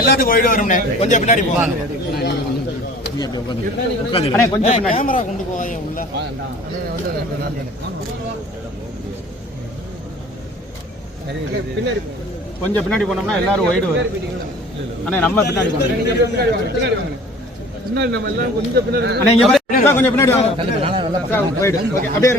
எல்லாத்துக்கும் போயிட்டு வரும். கொஞ்சம் பின்னாடி போவாங்க. கொஞ்சம் கேமரா கொண்டு போவாங்க உள்ள. கொஞ்சம் பின்னாடி போனோம்னா எல்லாரும் ஒயிடு வரும். ஆனா நம்ம பின்னாடி நம்ம எல்லாம் கொஞ்சம் பின்னாடி கொஞ்சம் பின்னாடி வாங்க. அப்படியே